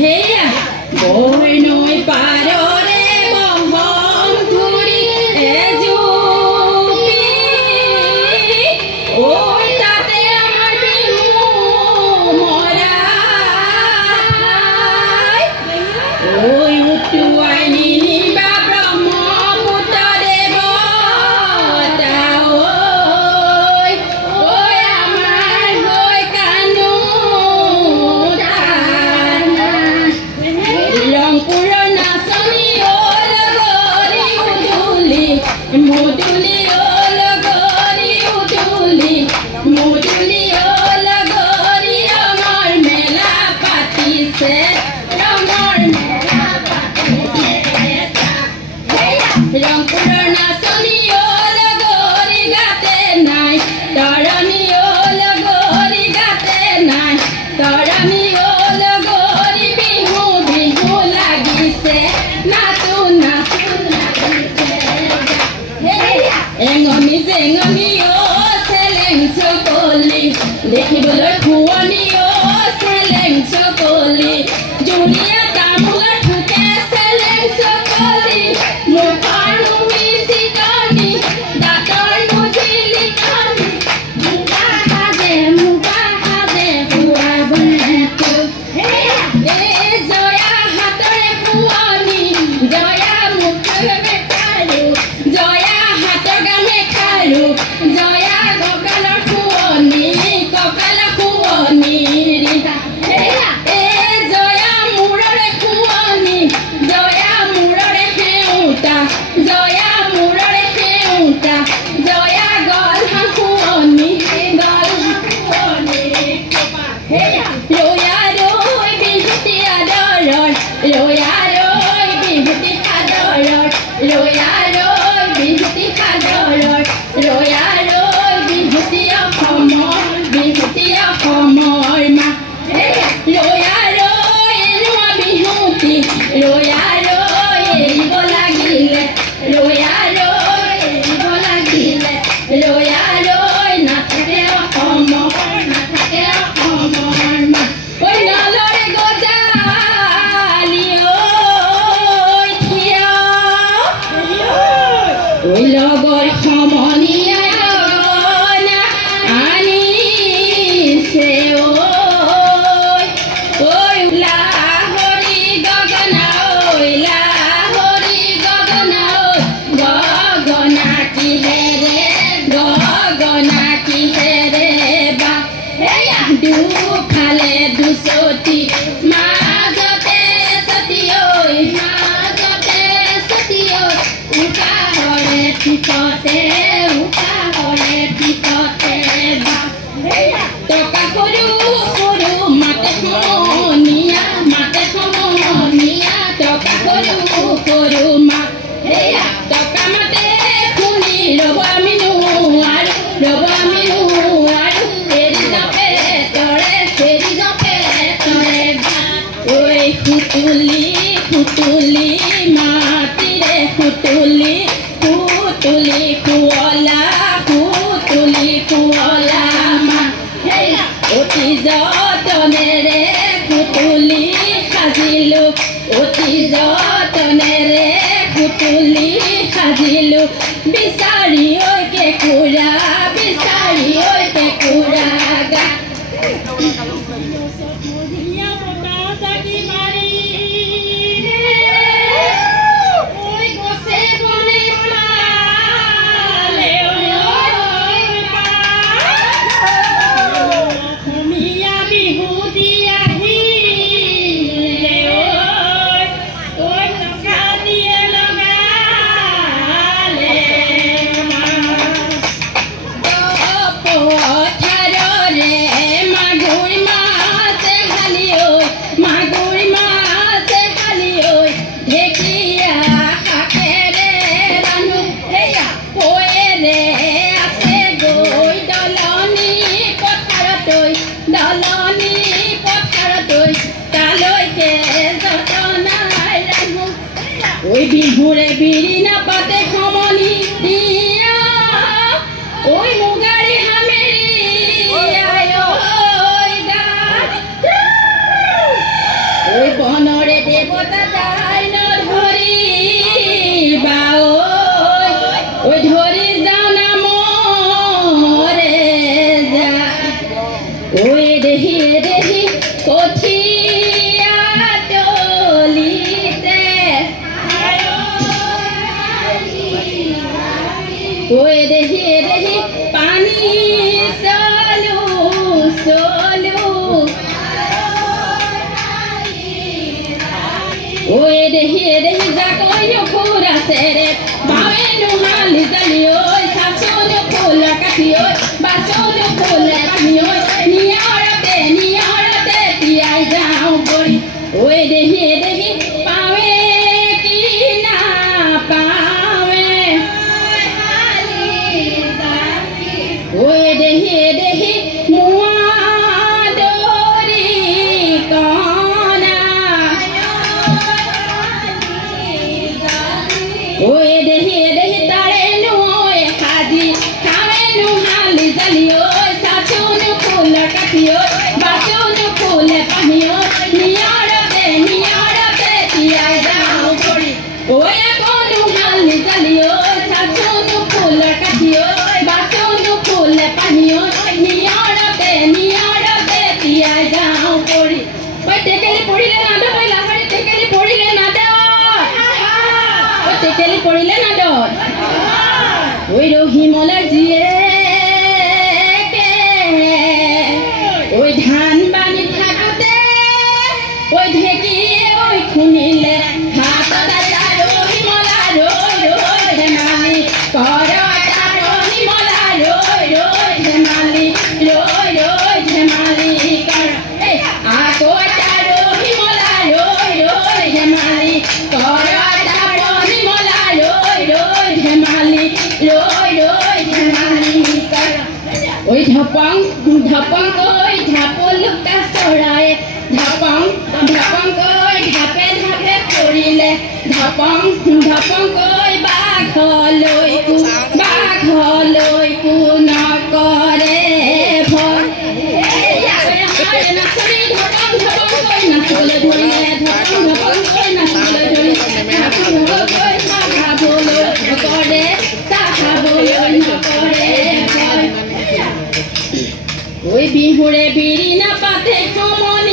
হেয়া বৈ নৈ পাৰৰে বহম ঘূৰি এজুপি ঐ তাতে আমাৰ বিহু মৰা ঐ উটুৱাই নিনিবা ব্ৰহ্মপুত্ৰ দেৱতা ঐ আমাৰ হৈ কানো ৰংপুৰৰ নাচনী লগৰী উদুলি মধুলি লগৰী উদুলি মধুলি লগৰী ৰঙৰ মেলা পাতিছে ৰঙৰ মেলা পাতিছে ৰংপুৰৰ নাচনী লগৰী গাতে নাই তৰণী লগৰী গাতে নাই তৰণী লগৰী বিহু বিহু লাগিছে নাচো নাচো এঙনি জেঙনি চেলেং চকলি দেখিবলৈ শুৱনি চেলেং চকলি জুলীয়া তামোলৰ ঠুকে চেলেং চকলি মুখৰ নুমি চিকনি দাঁতৰ মুজিলি কণি মুগা সাজে শুৱাবনেতো এই জয়া হাতৰে শুৱনি জয়া মুখৰে খাৰু জয়া হাতৰ গামে খাৰু জয়া কঁকালৰ শুৱনি ৰিহা এই জয়া মূৰৰে শুৱনি জয়া মূৰৰে সেউতা জয়া মূৰৰে সেউতা জয়া গলহান শুৱনি ৰয়া ৰৈ বিহুতি আদৰৰ ৰয়া ৰৈ বিহুতি সাদৰৰ ৰয়া ৰৈ বিহুতি সাদৰৰ ৰয়া ৰৈ বিহুতি অসমৰ মা ৰয়া ৰৈ এৰুৱা বিহুতি ৰয়া ৰৈ এৰিব লাগিলে ৰয়া ৰৈ এৰিব লাগিলে ৰয়া ৰৈ নাথাকে অসমৰ মা ঐ নলৰে গজালি থিয় ঐ লগৰ সমনীয়া গগনা আনিছে ঐ লাহৰি গগনা লাহৰি গগনা গগনা কিহেৰে বা দুফালে দুচটি মাজতে সতি উকাহৰে ঠিকতে বা টকা সৰু সৰু মাতে সমনীয়া টকা সৰু সৰু মাত টকা মাতে শুনি ৰ'ব আমি নোৱাৰো এৰি যাপে তৰে ঐ সুতুলি মাটিৰে সুতুলি শুৱলা মা অতি যতনেৰে সুতুলি সাজিলো অতি যতনেৰে সুতুলি সাজিলো বিচাৰি ঐ কেঁকুৰা গা ওই বিহুরে বিড়ি না পাতে সমনি দিয়া ওই মুগারি হামেরি আয় ওই গান ওই বনরে দেবতা তাই ধরি বাও ওই ধরি যাও না মরে যা ওই দেহি কঠিয়া টলিতে ওই দেহি পানি চলু ওই দেহি যা কই ফুর আছে রে বামে নুহালি জালি ওই শাসন ফুল কাটি ওই বাসন ফুল কাটি ওই নিয়ারতে তিয়াই যাও পড়ি ওই দেহি পাবে কি না পাবে ওই দেহি মুয়া দরি কনা ওই দেহি তারে নুয়ে খাজি খাবে নুহালি জালি ওই শাসন ফুল কাটি ওই বাসন ফুল পানি ওই নিয়ারতে তিয়াই যাও পড়ি ওই এখন নুহালি জালি ওই শাসন ফুল কাটি ওই বাসন ফুল পানি ওই নিয়ারতে তিয়াই যাও পড়ি ওই টেকেলি পড়িলে না দো ওই লাহারে টেকেলি পড়িলে না দো ওই টেকেলি পড়িলে না দো ওই রহিমলা জিয়ে ওই ধান বানি থাকতে ওই ঢেকিয়ে ওই খুনিলে হাত দাদা রহিমলা রই ধেমালি করটা রহিমলা রই ধেমালি কর আকোটা রহিমলা রই ধেমালি করটা রহিমলা রই ধেমালি কর ওই ঢপং কই ঢাপলুকা চৰায়ে ঢপং কই ঢাপে কৰিলে ঢপং কই বাঘলৈ নকৰে ভয় নাচৰি ঢপং কই নাচিবলৈ ধৰিলে ঢপং কই নাচিবলৈ ধৰিলে ঢপং কই চাহাবলৈ নকৰে ভয় ওই বিহুৰে বিৰি নাপাতে কমল